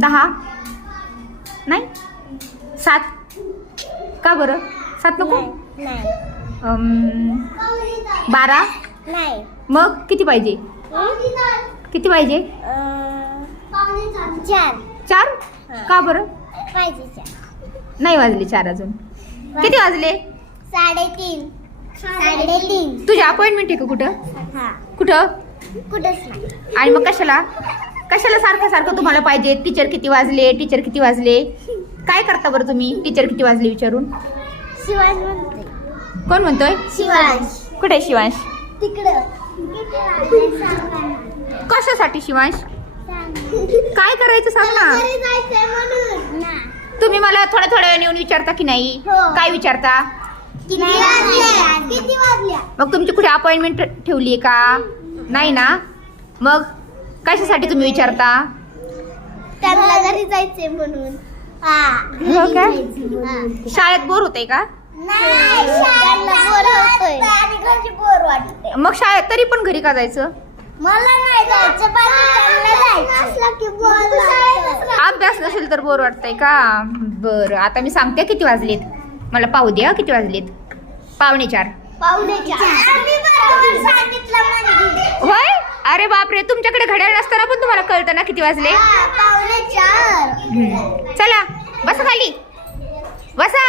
10 नाही 7 का बरं 7 नको 12 नाही मग किती पाहिजे किती पाहिजे 4 का बरं पाहिजे नाही वाजले 4 अजून किती वाजले 3:30 तुझी अपॉइंटमेंट आहे का कुठं हा कुठं कुठंच नाही आणि मग कशाला कशाला सारखं सारखं तुम्हाला पाहिजे टीचर किती वाजले टीचर किती वाजले काय करता बरं तुम्ही टीचर किती वाजले विचारून शिवांश म्हणते कोण म्हणतोय शिवांश कुठे आहे शिवांश तिकडं कशासाठी शिवांश काय करायचं सांग ना जायचंय म्हणून ना तुम्ही मला थोड्या वेळाने येऊन विचारता की नाही हो. काय विचारता किती वाजल्या मग तुमची कुठे अपॉइंटमेंट ठेवली आहे का नाही ना मग कशासाठी तुम्ही विचारता त्यांना घरी जायचंय म्हणून हो का? शाळेत बोर होते का बोर वाटते मग शाळेत तरी पण घरी का जायचं मला नाही जायचं अभ्यास नसेल तर बोर वाटतंय का बरं आता मी सांगते किती वाजलेत मला पाहू द्या किती वाजलेत 3:45 होय अरे बापरे तुमच्याकडे घड्याळ नसताना पण तुम्हाला कळतं ना किती वाजले 4:45 चला बसा खाली बसा